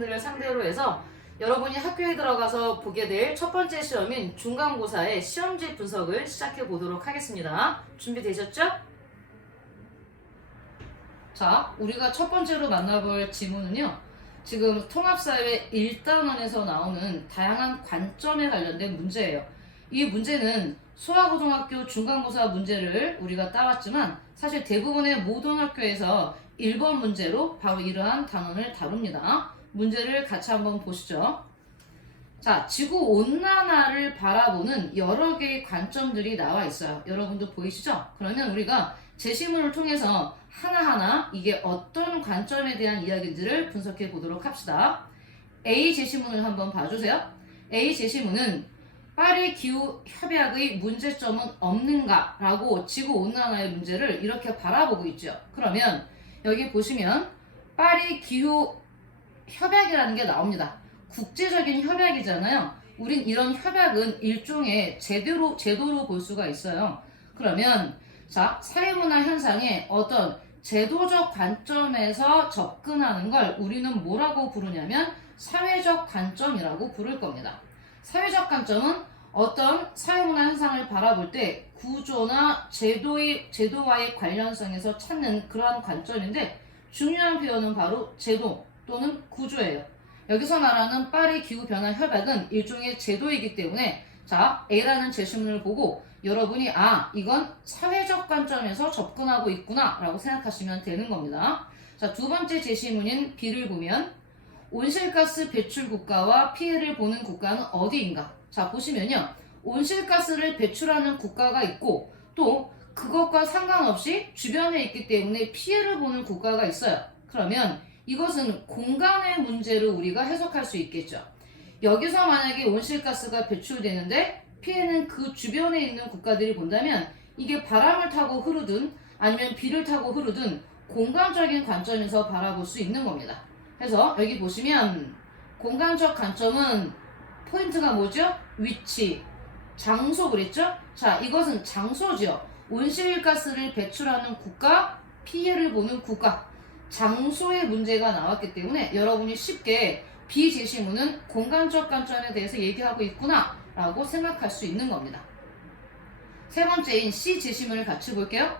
학생들을 상대로 해서 여러분이 학교에 들어가서 보게 될 첫 번째 시험인 중간고사의 시험지 분석을 시작해 보도록 하겠습니다. 준비되셨죠? 자, 우리가 첫 번째로 만나볼 지문은요. 지금 통합사회 1단원에서 나오는 다양한 관점에 관련된 문제예요. 이 문제는 소아고등학교 중간고사 문제를 우리가 따왔지만 사실 대부분의 모든 학교에서 1번 문제로 바로 이러한 단원을 다룹니다. 문제를 같이 한번 보시죠. 자, 지구온난화를 바라보는 여러 개의 관점들이 나와 있어요. 여러분도 보이시죠? 그러면 우리가 제시문을 통해서 하나하나 이게 어떤 관점에 대한 이야기들을 분석해 보도록 합시다. A 제시문을 한번 봐주세요. A 제시문은 파리 기후 협약의 문제점은 없는가? 라고 지구온난화의 문제를 이렇게 바라보고 있죠. 그러면 여기 보시면 파리 기후 협약이라는 게 나옵니다. 국제적인 협약이잖아요. 우린 이런 협약은 일종의 제도로 볼 수가 있어요. 그러면 자, 사회문화 현상에 어떤 제도적 관점에서 접근하는 걸 우리는 뭐라고 부르냐면 사회적 관점이라고 부를 겁니다. 사회적 관점은 어떤 사회문화 현상을 바라볼 때 구조나 제도와의 관련성에서 찾는 그러한 관점인데 중요한 표현은 바로 제도 또는 구조예요. 여기서 말하는 파리 기후변화 협약은 일종의 제도이기 때문에 자, A라는 제시문을 보고 여러분이 이건 사회적 관점에서 접근하고 있구나 라고 생각하시면 되는 겁니다. 자, 두 번째 제시문인 B를 보면 온실가스 배출 국가와 피해를 보는 국가는 어디인가? 자, 보시면요. 온실가스를 배출하는 국가가 있고 또 그것과 상관없이 주변에 있기 때문에 피해를 보는 국가가 있어요. 그러면 이것은 공간의 문제로 우리가 해석할 수 있겠죠. 여기서 만약에 온실가스가 배출되는데 피해는 그 주변에 있는 국가들이 본다면 이게 바람을 타고 흐르든 아니면 비를 타고 흐르든 공간적인 관점에서 바라볼 수 있는 겁니다. 그래서 여기 보시면 공간적 관점은 포인트가 뭐죠? 위치, 장소 그랬죠? 자, 이것은 장소죠. 온실가스를 배출하는 국가, 피해를 보는 국가, 장소의 문제가 나왔기 때문에 여러분이 쉽게 B 제시문은 공간적 관점에 대해서 얘기하고 있구나 라고 생각할 수 있는 겁니다. 세 번째인 C 제시문을 같이 볼게요.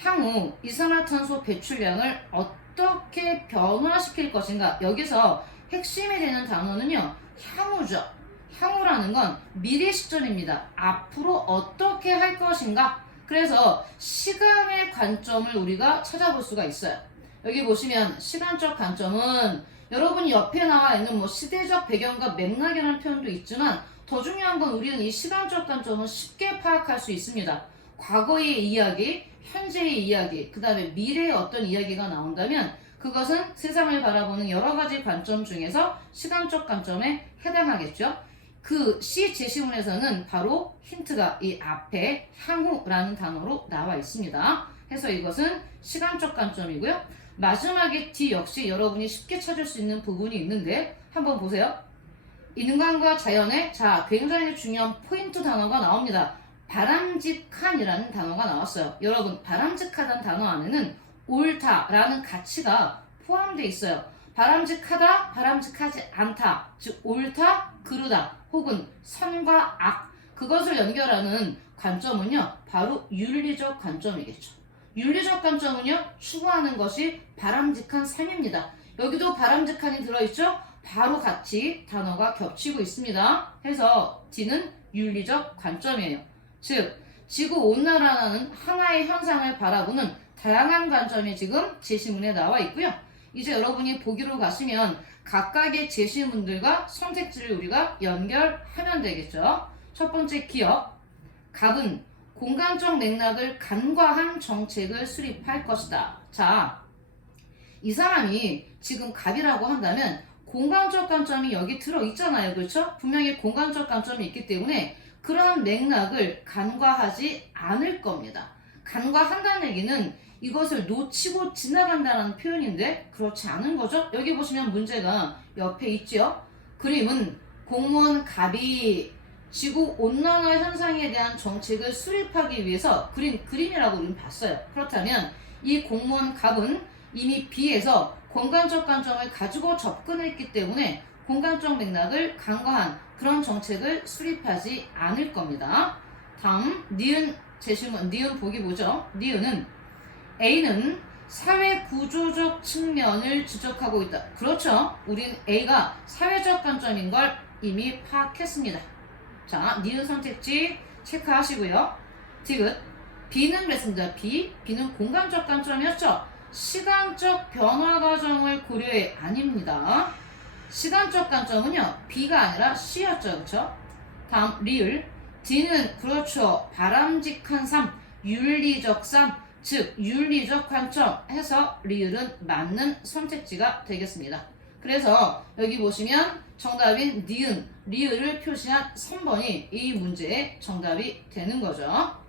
향후 이산화탄소 배출량을 어떻게 변화시킬 것인가. 여기서 핵심이 되는 단어는요. 향후죠. 향후라는 건 미래 시점입니다. 앞으로 어떻게 할 것인가. 그래서 시간의 관점을 우리가 찾아볼 수가 있어요. 여기 보시면 시간적 관점은 여러분이 옆에 나와 있는 시대적 배경과 맥락이라는 표현도 있지만 더 중요한 건 우리는 이 시간적 관점은 쉽게 파악할 수 있습니다. 과거의 이야기, 현재의 이야기, 그 다음에 미래의 어떤 이야기가 나온다면 그것은 세상을 바라보는 여러 가지 관점 중에서 시간적 관점에 해당하겠죠. 그 C 제시문에서는 바로 힌트가 이 앞에 향후라는 단어로 나와 있습니다. 해서 이것은 시간적 관점이고요. 마지막에 D 역시 여러분이 쉽게 찾을 수 있는 부분이 있는데 한번 보세요. 인간과 자연의 굉장히 중요한 포인트 단어가 나옵니다. 바람직한이라는 단어가 나왔어요. 여러분, 바람직하다는 단어 안에는 옳다라는 가치가 포함되어 있어요. 바람직하다, 바람직하지 않다, 즉 옳다, 그르다, 혹은 선과 악, 그것을 연결하는 관점은요, 바로 윤리적 관점이겠죠. 윤리적 관점은요, 추구하는 것이 바람직한 삶입니다. 여기도 바람직한이 들어있죠? 바로 같이 단어가 겹치고 있습니다. 해서 D는 윤리적 관점이에요. 즉, 지구온난화라는 하나의 현상을 바라보는 다양한 관점이 지금 제시문에 나와 있고요. 이제 여러분이 보기로 가시면 각각의 제시문들과 선택지를 우리가 연결하면 되겠죠. 첫 번째 기억, 갑은 공간적 맥락을 간과한 정책을 수립할 것이다. 자, 이 사람이 지금 갑이라고 한다면 공간적 관점이 여기 들어있잖아요. 그렇죠? 분명히 공간적 관점이 있기 때문에 그러한 맥락을 간과하지 않을 겁니다. 간과한다는 얘기는 이것을 놓치고 지나간다는 표현인데 그렇지 않은 거죠. 여기 보시면 문제가 옆에 있죠. 그림은 공무원 갑이 지구온난화 현상에 대한 정책을 수립하기 위해서 그린 그림이라고 우리는 봤어요. 그렇다면 이 공무원 갑은 이미 B에서 공간적 관점을 가지고 접근했기 때문에 공간적 맥락을 간과한 그런 정책을 수립하지 않을 겁니다. 다음 니은 제시문, 니은 보기 보죠. 니은은 A는 사회 구조적 측면을 지적하고 있다. 그렇죠. 우린 A가 사회적 관점인 걸 이미 파악했습니다. 자, 니은 선택지 체크하시고요. 디귿 B는 그랬습니다. B는 공간적 관점이었죠. 시간적 변화 과정을 고려해 아닙니다. 시간적 관점은요 B가 아니라 C였죠. 그렇죠? 다음 리을 D는 그렇죠. 바람직한 삶, 윤리적 삶, 즉 윤리적 관점 해서 리을은 맞는 선택지가 되겠습니다. 그래서 여기 보시면 정답인 니은, 리을을 표시한 3번이 이 문제의 정답이 되는 거죠.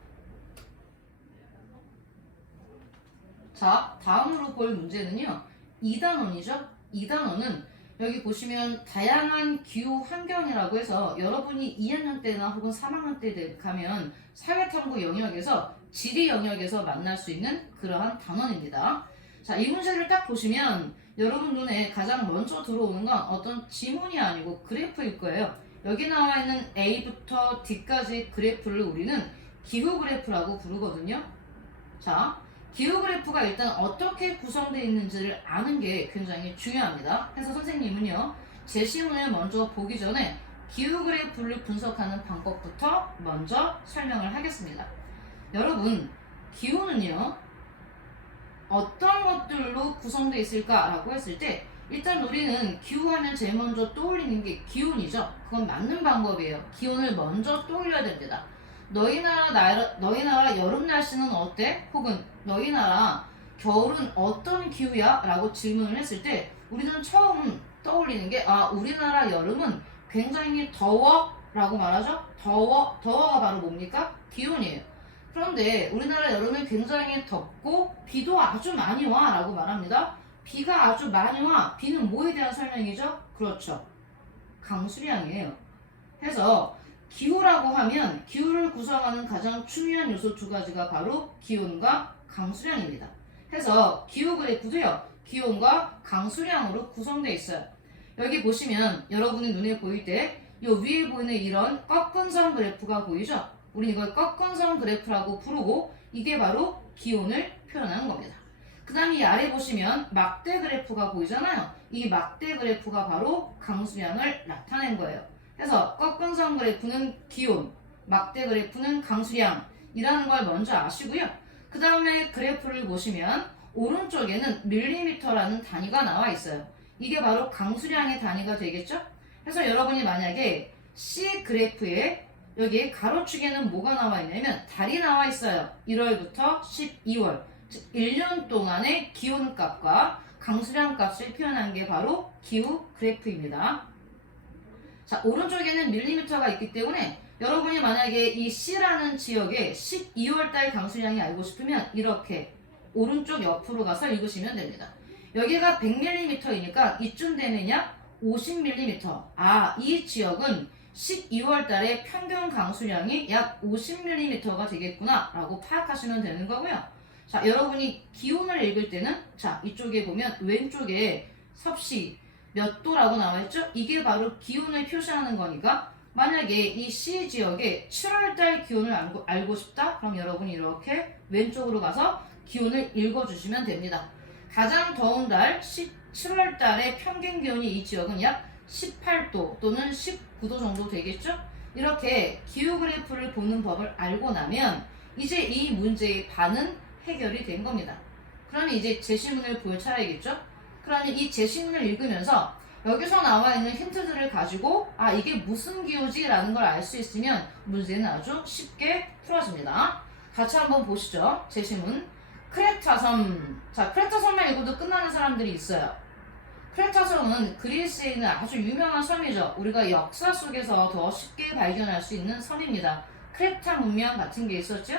자, 다음으로 볼 문제는요. 2단원이죠. 2단원은 여기 보시면 다양한 기후 환경이라고 해서 여러분이 2학년 때나 혹은 3학년 때 가면 사회탐구 영역에서 지리 영역에서 만날 수 있는 그러한 단원입니다. 자, 이 문제를 딱 보시면 여러분 눈에 가장 먼저 들어오는 건 어떤 지문이 아니고 그래프일 거예요. 여기 나와 있는 A부터 D까지 그래프를 우리는 기후 그래프라고 부르거든요. 자, 기후 그래프가 일단 어떻게 구성되어 있는지를 아는 게 굉장히 중요합니다. 그래서 선생님은요, 제시문을 먼저 보기 전에 기후 그래프를 분석하는 방법부터 먼저 설명을 하겠습니다. 여러분, 기후는요, 어떤 것들로 구성되어 있을까라고 했을 때 일단 우리는 기후하면 제일 먼저 떠올리는 게 기온이죠. 그건 맞는 방법이에요. 기온을 먼저 떠올려야 됩니다. 너희 나라 여름 날씨는 어때? 혹은 너희 나라 겨울은 어떤 기후야? 라고 질문을 했을 때 우리는 처음 떠올리는 게 우리나라 여름은 굉장히 더워? 라고 말하죠. 더워가 바로 뭡니까? 기온이에요. 그런데 우리나라 여름은 굉장히 덥고 비도 아주 많이 와 라고 말합니다. 비가 아주 많이 와. 비는 뭐에 대한 설명이죠? 그렇죠. 강수량이에요. 해서 기후라고 하면 기후를 구성하는 가장 중요한 요소 두 가지가 바로 기온과 강수량입니다. 해서 기후 그래프도요. 기온과 강수량으로 구성되어 있어요. 여기 보시면 여러분의 눈에 보일 때 이 위에 보이는 이런 꺾은 선 그래프가 보이죠? 우리 이걸 꺾은 선 그래프라고 부르고 이게 바로 기온을 표현하는 겁니다. 그 다음에 이 아래 보시면 막대 그래프가 보이잖아요. 이 막대 그래프가 바로 강수량을 나타낸 거예요. 그래서 꺾은 선 그래프는 기온, 막대 그래프는 강수량이라는 걸 먼저 아시고요. 그 다음에 그래프를 보시면 오른쪽에는 밀리미터라는 단위가 나와 있어요. 이게 바로 강수량의 단위가 되겠죠? 그래서 여러분이 만약에 C 그래프에 여기 가로축에는 뭐가 나와 있냐면 달이 나와 있어요. 1월부터 12월, 즉 1년 동안의 기온값과 강수량 값을 표현한 게 바로 기후 그래프입니다. 자, 오른쪽에는 밀리미터가 있기 때문에 여러분이 만약에 이 C라는 지역에 12월달 강수량이 알고 싶으면 이렇게 오른쪽 옆으로 가서 읽으시면 됩니다. 여기가 100mm이니까 이쯤 되느냐? 50mm. 이 지역은 12월달에 평균 강수량이 약 50mm가 되겠구나 라고 파악하시면 되는 거고요. 자, 여러분이 기온을 읽을 때는 자, 이쪽에 보면 왼쪽에 섭씨 몇 도라고 나와 있죠? 이게 바로 기온을 표시하는 거니까 만약에 이 C 지역의 7월달 기온을 알고 싶다? 그럼 여러분이 이렇게 왼쪽으로 가서 기온을 읽어주시면 됩니다. 가장 더운 달 7월달의 평균 기온이 이 지역은 약 18도 또는 19도 정도 되겠죠? 이렇게 기후 그래프를 보는 법을 알고 나면 이제 이 문제의 반은 해결이 된 겁니다. 그러면 이제 제시문을 볼 차례겠죠? 그러면 이 제시문을 읽으면서 여기서 나와 있는 힌트들을 가지고 이게 무슨 기후지? 라는 걸 알 수 있으면 문제는 아주 쉽게 풀어집니다. 같이 한번 보시죠. 제시문 크레타섬. 자, 크레타섬만 읽어도 끝나는 사람들이 있어요. 크레타섬은 그리스에 있는 아주 유명한 섬이죠. 우리가 역사 속에서 더 쉽게 발견할 수 있는 섬입니다. 크레타 문명 같은 게 있었죠.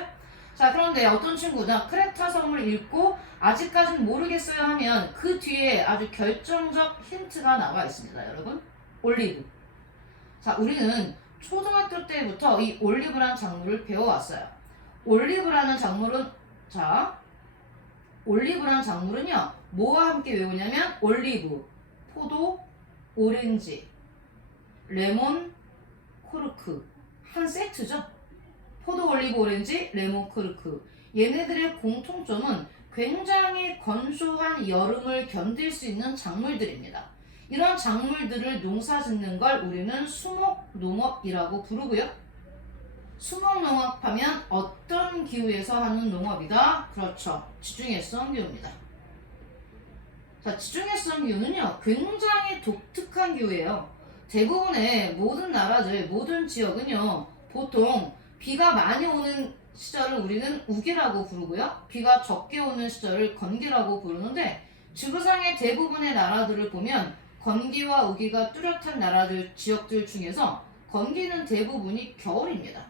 자, 그런데 어떤 친구는 크레타 섬을 읽고 아직까지는 모르겠어요 하면 그 뒤에 아주 결정적 힌트가 나와 있습니다. 여러분, 올리브. 자, 우리는 초등학교 때부터 이 올리브라는 작물을 올리브라는 작물은요 뭐와 함께 외우냐면 올리브, 포도, 오렌지, 레몬, 코르크 한 세트죠. 포도, 올리브, 오렌지, 레몬, 코르크. 얘네들의 공통점은 굉장히 건조한 여름을 견딜 수 있는 작물들입니다. 이런 작물들을 농사 짓는 걸 우리는 수목농업이라고 부르고요. 수목농업하면 어떤 기후에서 하는 농업이다? 그렇죠. 지중해성 기후입니다. 자, 지중해성 기후는요, 굉장히 독특한 기후예요. 대부분의 모든 나라들, 모든 지역은요, 보통 비가 많이 오는 시절을 우리는 우기라고 부르고요. 비가 적게 오는 시절을 건기라고 부르는데, 지구상의 대부분의 나라들을 보면 건기와 우기가 뚜렷한 나라들, 지역들 중에서 건기는 대부분이 겨울입니다.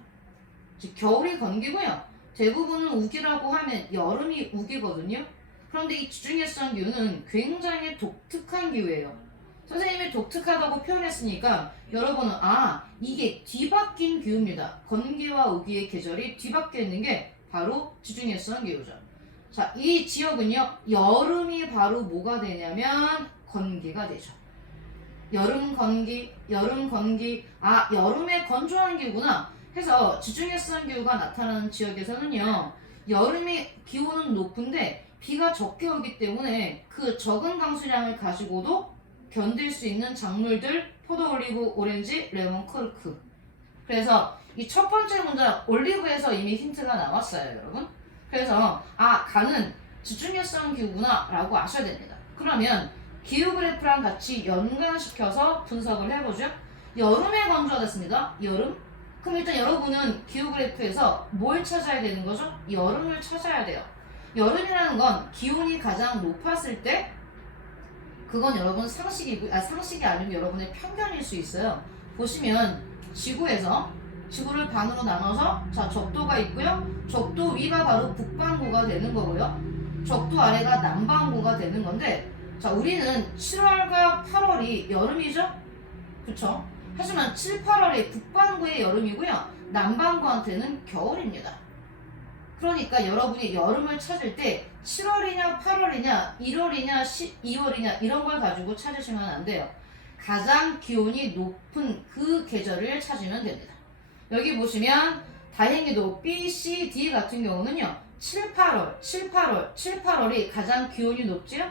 즉 겨울이 건기고요. 대부분은 우기라고 하면 여름이 우기거든요. 그런데 이 지중해성 기후는 굉장히 독특한 기후예요. 선생님이 독특하다고 표현했으니까 여러분은 이게 뒤바뀐 기후입니다. 건기와 우기의 계절이 뒤바뀌어 있는 게 바로 지중해성 기후죠. 자, 이 지역은요, 여름이 바로 뭐가 되냐면 건기가 되죠. 여름 건기, 여름에 건조한 기후구나 해서 지중해성 기후가 나타나는 지역에서는요, 여름에 기온은 높은데 비가 적게 오기 때문에 그 적은 강수량을 가지고도 견딜 수 있는 작물들, 포도, 올리브, 오렌지, 레몬, 코르크. 그래서 이 첫 번째 문장 올리브에서 이미 힌트가 나왔어요, 여러분. 그래서 가는 지중해성 기후구나 라고 아셔야 됩니다. 그러면 기후 그래프랑 같이 연관시켜서 분석을 해보죠. 여름에 건조하겠습니다. 여름? 그럼 일단 여러분은 기후 그래프에서 뭘 찾아야 되는 거죠? 여름을 찾아야 돼요. 여름이라는 건 기온이 가장 높았을 때, 그건 여러분 상식이 아니면 여러분의 편견일 수 있어요. 보시면 지구를 반으로 나눠서 적도가 있고요. 적도 위가 바로 북반구가 되는 거고요. 적도 아래가 남반구가 되는 건데, 우리는 7월과 8월이 여름이죠? 그쵸? 하지만 7, 8월이 북반구의 여름이고요. 남반구한테는 겨울입니다. 그러니까 여러분이 여름을 찾을 때 7월이냐 8월이냐 1월이냐 12월이냐 이런 걸 가지고 찾으시면 안 돼요. 가장 기온이 높은 그 계절을 찾으면 됩니다. 여기 보시면 다행히도 B, C, D 같은 경우는요, 7, 8월이 가장 기온이 높지요?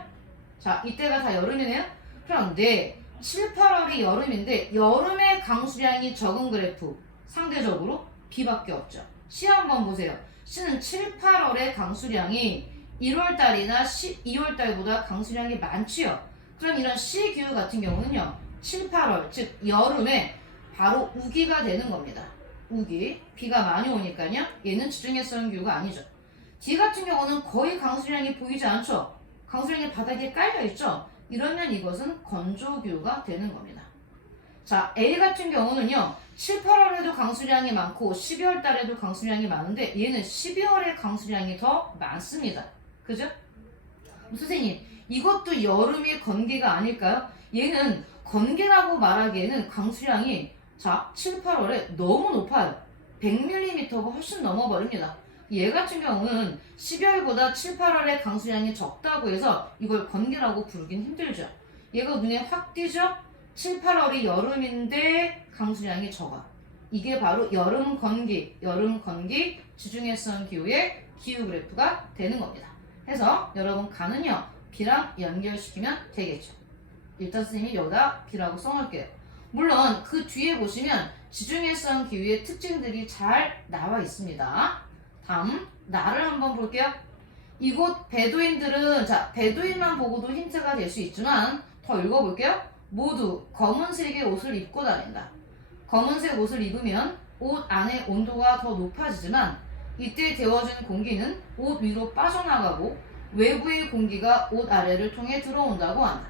자, 이때가 다 여름이네요. 그런데 7, 8월이 여름인데 여름의 강수량이 적은 그래프, 상대적으로 B밖에 없죠. C 한번 보세요. C는 7, 8월의 강수량이 1월달이나 12월달보다 강수량이 많지요. 그럼 이런 C 기후 같은 경우는요, 7, 8월, 즉 여름에 바로 우기가 되는 겁니다. 우기, 비가 많이 오니까요. 얘는 지중해성 기후가 아니죠. D 같은 경우는 거의 강수량이 보이지 않죠. 강수량이 바닥에 깔려있죠. 이러면 이것은 건조기후가 되는 겁니다. 자, A 같은 경우는요, 7, 8월에도 강수량이 많고 12월 달에도 강수량이 많은데 얘는 12월에 강수량이 더 많습니다. 그죠? 선생님, 이것도 여름의 건기가 아닐까요? 얘는 건기라고 말하기에는 강수량이 7, 8월에 너무 높아요. 100mm가 훨씬 넘어버립니다. 얘 같은 경우는 12월보다 7, 8월에 강수량이 적다고 해서 이걸 건기라고 부르긴 힘들죠. 얘가 눈에 확 띄죠? 7, 8월이 여름인데 강수량이 적어. 이게 바로 여름 건기 지중해성 기후의 기후 그래프가 되는 겁니다. 해서 여러분 가는요, B랑 연결시키면 되겠죠. 일단 선생님이 여기다 B라고 써놓을게요. 물론 그 뒤에 보시면 지중해성 기후의 특징들이 잘 나와 있습니다. 다음 나를 한번 볼게요. 이곳 배도인들은 배도인만 보고도 힌트가 될 수 있지만 더 읽어볼게요. 모두 검은색의 옷을 입고 다닌다. 검은색 옷을 입으면 옷 안의 온도가 더 높아지지만 이때 데워진 공기는 옷 위로 빠져나가고 외부의 공기가 옷 아래를 통해 들어온다고 한다.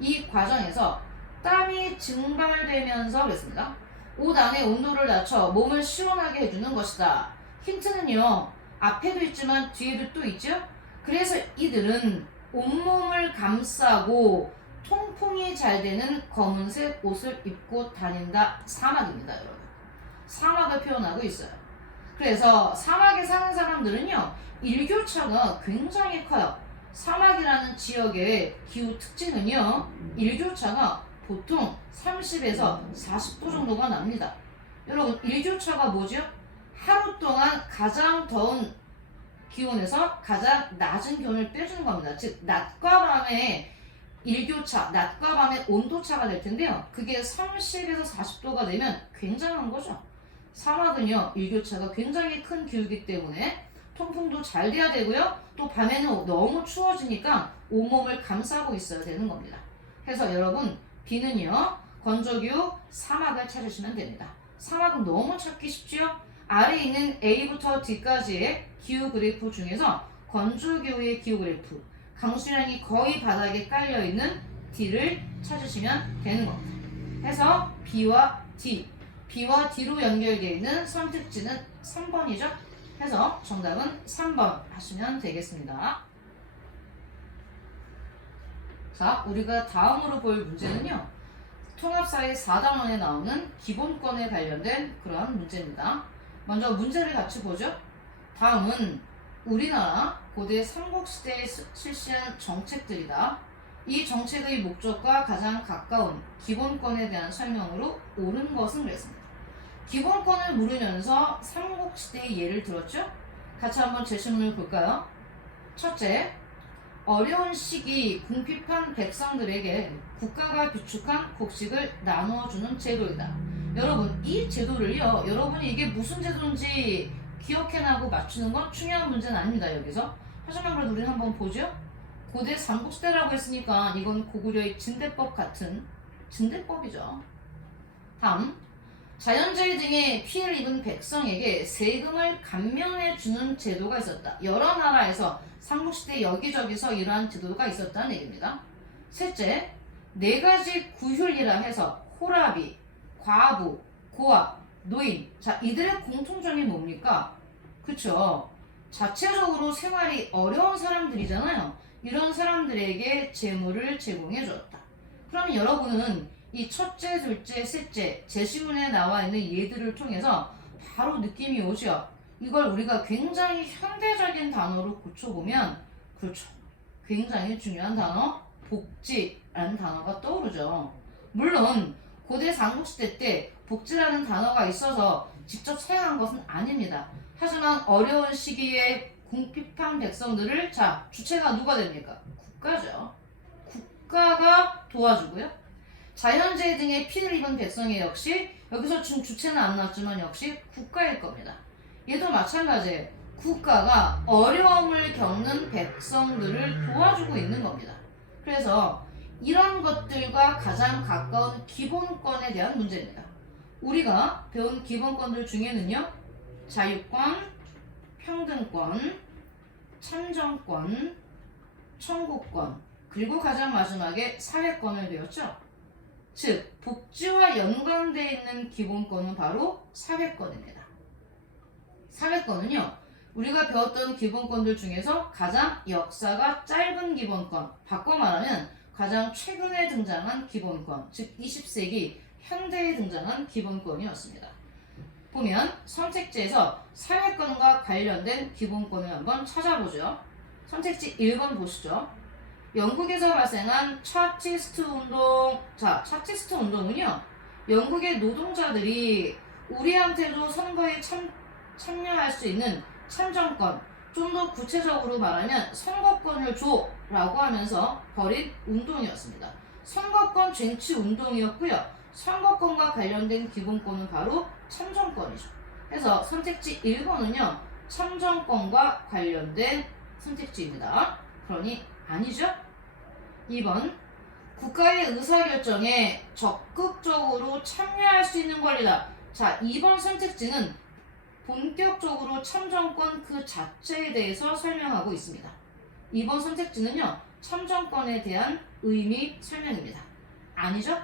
이 과정에서 땀이 증발되면서 그랬습니다. 옷 안의 온도를 낮춰 몸을 시원하게 해주는 것이다. 힌트는요, 앞에도 있지만 뒤에도 또 있죠? 그래서 이들은 온몸을 감싸고 통풍이 잘 되는 검은색 옷을 입고 다닌다. 사막입니다, 여러분. 사막을 표현하고 있어요. 그래서 사막에 사는 사람들은요, 일교차가 굉장히 커요. 사막이라는 지역의 기후 특징은요, 일교차가 보통 30에서 40도 정도가 납니다. 여러분, 일교차가 뭐죠? 하루 동안 가장 더운 기온에서 가장 낮은 기온을 빼주는 겁니다. 즉, 낮과 밤의 일교차, 낮과 밤의 온도차가 될 텐데요. 그게 30에서 40도가 되면 굉장한 거죠. 사막은요, 일교차가 굉장히 큰 기후이기 때문에 통풍도 잘 돼야 되고요. 또 밤에는 너무 추워지니까 온몸을 감싸고 있어야 되는 겁니다. 그래서 여러분, 비는요, 건조기후 사막을 찾으시면 됩니다. 사막은 너무 찾기 쉽지요? 아래에 있는 A부터 D까지의 기후 그래프 중에서 건조기후의 기후 그래프, 강수량이 거의 바닥에 깔려있는 D를 찾으시면 되는 겁니다. 해서 B와 D, B와 D로 연결되어 있는 선택지는 3번이죠. 해서 정답은 3번 하시면 되겠습니다. 자, 우리가 다음으로 볼 문제는요, 통합사회 4단원에 나오는 기본권에 관련된 그러한 문제입니다. 먼저 문제를 같이 보죠. 다음은 우리나라 고대 삼국시대에 실시한 정책들이다. 이 정책의 목적과 가장 가까운 기본권에 대한 설명으로 옳은 것은 그랬습니다. 기본권을 물으면서 삼국시대의 예를 들었죠? 같이 한번 제시문을 볼까요? 첫째, 어려운 시기 궁핍한 백성들에게 국가가 비축한 곡식을 나누어주는 제도이다. 여러분, 이 제도를요, 여러분이 이게 무슨 제도인지 기억해나고 맞추는 건 중요한 문제는 아닙니다, 여기서. 하지만 그래도 우리는 한번 보죠. 고대 삼국시대라고 했으니까 이건 고구려의 진대법 같은 진대법이죠. 다음, 자연재해 등의 피해를 입은 백성에게 세금을 감면해주는 제도가 있었다. 여러 나라에서 삼국시대 여기저기서 이러한 제도가 있었다는 얘기입니다. 셋째, 네 가지 구휼이라 해서 호라비, 과부, 고아, 노인. 자, 이들의 공통점이 뭡니까? 그쵸? 자체적으로 생활이 어려운 사람들이잖아요. 이런 사람들에게 재물을 제공해 주었다. 그러면 여러분은 이 첫째, 둘째, 셋째 제시문에 나와 있는 예들을 통해서 바로 느낌이 오죠. 이걸 우리가 굉장히 현대적인 단어로 고쳐보면, 그렇죠, 굉장히 중요한 단어 복지라는 단어가 떠오르죠. 물론 고대 삼국시대 때 복지라는 단어가 있어서 직접 사용한 것은 아닙니다. 하지만 어려운 시기에 궁핍한 백성들을, 자, 주체가 누가 됩니까? 국가죠. 국가가 도와주고요. 자연재해 등의 피해를 입은 백성이 역시, 여기서 지금 주체는 안 나왔지만 역시 국가일 겁니다. 얘도 마찬가지예요. 국가가 어려움을 겪는 백성들을 도와주고 있는 겁니다. 그래서 이런 것들과 가장 가까운 기본권에 대한 문제입니다. 우리가 배운 기본권들 중에는요, 자유권, 평등권, 참정권, 청구권, 그리고 가장 마지막에 사회권을 배웠죠. 즉, 복지와 연관되어 있는 기본권은 바로 사회권입니다. 사회권은요, 우리가 배웠던 기본권들 중에서 가장 역사가 짧은 기본권, 바꿔 말하면 가장 최근에 등장한 기본권, 즉 20세기 현대에 등장한 기본권이었습니다. 보면 선택지에서 사회권과 관련된 기본권을 한번 찾아보죠. 선택지 1번 보시죠. 영국에서 발생한 차치스트 운동. 자, 차치스트 운동은요, 영국의 노동자들이 우리한테도 선거에 참여할 수 있는 참정권, 좀 더 구체적으로 말하면 선거권을 줘 라고 하면서 벌인 운동이었습니다. 선거권 쟁취 운동이었고요. 선거권과 관련된 기본권은 바로 참정권이죠. 그래서 선택지 1번은요, 참정권과 관련된 선택지입니다. 그러니 아니죠? 2번, 국가의 의사결정에 적극적으로 참여할 수 있는 권리다. 자, 2번 선택지는 본격적으로 참정권 그 자체에 대해서 설명하고 있습니다. 2번 선택지는요, 참정권에 대한 의미 설명입니다. 아니죠?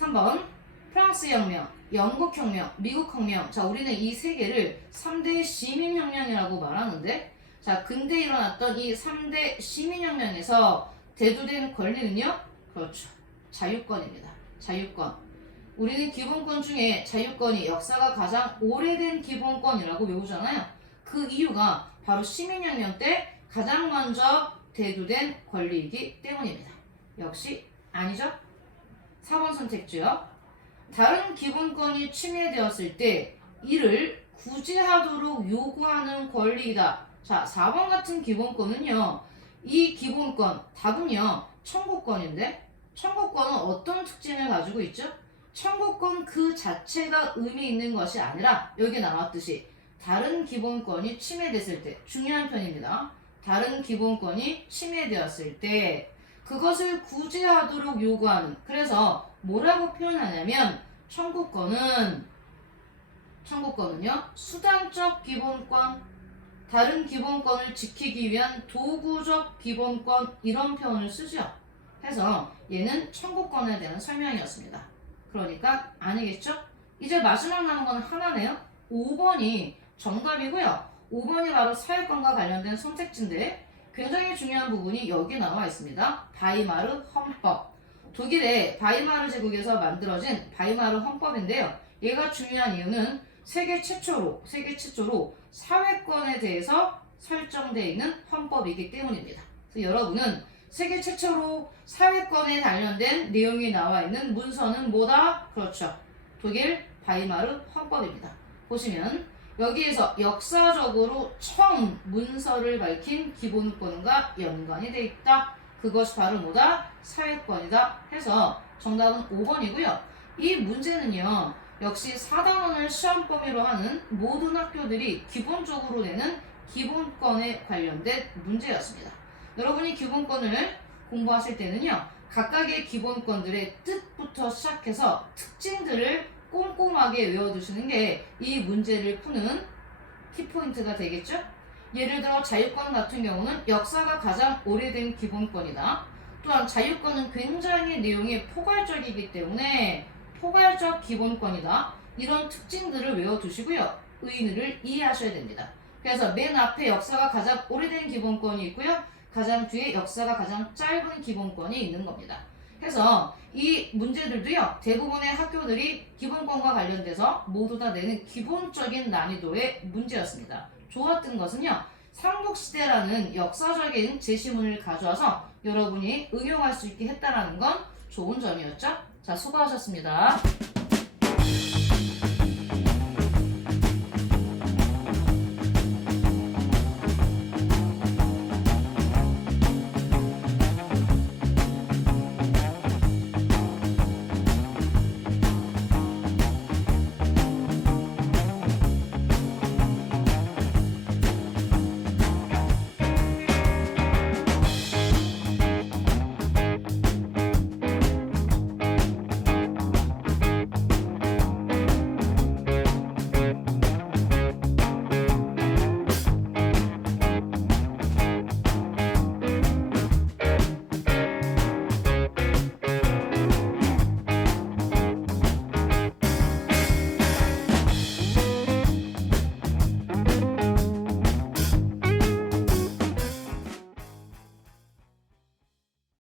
3번, 프랑스 혁명, 영국 혁명, 미국 혁명. 자, 우리는 이 세 개를 3대 시민혁명이라고 말하는데, 자, 근대 일어났던 이 3대 시민혁명에서 대두된 권리는요, 그렇죠, 자유권입니다. 자유권. 우리는 기본권 중에 자유권이 역사가 가장 오래된 기본권이라고 외우잖아요. 그 이유가 바로 시민혁명 때 가장 먼저 대두된 권리이기 때문입니다. 역시 아니죠? 4번 선택지요. 다른 기본권이 침해되었을 때 이를 구제하도록 요구하는 권리이다. 자, 4번 같은 기본권은요. 이 기본권, 답은요. 청구권인데 청구권은 어떤 특징을 가지고 있죠? 청구권 그 자체가 의미 있는 것이 아니라 여기 나왔듯이 다른 기본권이 침해됐을 때 중요한 편입니다. 다른 기본권이 침해되었을 때 그것을 구제하도록 요구하는 그래서 뭐라고 표현하냐면 청구권은요 수단적 기본권 다른 기본권을 지키기 위한 도구적 기본권 이런 표현을 쓰죠. 해서 얘는 청구권에 대한 설명이었습니다. 그러니까 아니겠죠? 이제 마지막 남은 건 하나네요. 5번이 정답이고요. 5번이 바로 사회권과 관련된 선택지인데 굉장히 중요한 부분이 여기 나와 있습니다. 바이마르 헌법. 독일의 바이마르 제국에서 만들어진 바이마르 헌법인데요. 얘가 중요한 이유는 세계 최초로 사회권에 대해서 설정되어 있는 헌법이기 때문입니다. 그래서 여러분은 세계 최초로 사회권에 관련된 내용이 나와 있는 문서는 뭐다? 그렇죠. 독일 바이마르 헌법입니다. 보시면 여기에서 역사적으로 처음 문서를 밝힌 기본권과 연관이 되어 있다. 그것이 바로 뭐다? 사회권이다. 해서 정답은 5번이고요. 이 문제는요. 역시 4단원을 시험 범위로 하는 모든 학교들이 기본적으로 내는 기본권에 관련된 문제였습니다. 여러분이 기본권을 공부하실 때는요. 각각의 기본권들의 뜻부터 시작해서 특징들을 꼼꼼하게 외워두시는 게 이 문제를 푸는 키포인트가 되겠죠? 예를 들어 자유권 같은 경우는 역사가 가장 오래된 기본권이다. 또한 자유권은 굉장히 내용이 포괄적이기 때문에 포괄적 기본권이다. 이런 특징들을 외워두시고요. 의의를 이해하셔야 됩니다. 그래서 맨 앞에 역사가 가장 오래된 기본권이 있고요. 가장 뒤에 역사가 가장 짧은 기본권이 있는 겁니다. 그래서 이 문제들도요. 대부분의 학교들이 기본권과 관련돼서 모두 다 내는 기본적인 난이도의 문제였습니다. 좋았던 것은요. 삼국시대라는 역사적인 제시문을 가져와서 여러분이 응용할 수 있게 했다는 건 좋은 점이었죠. 자, 수고하셨습니다.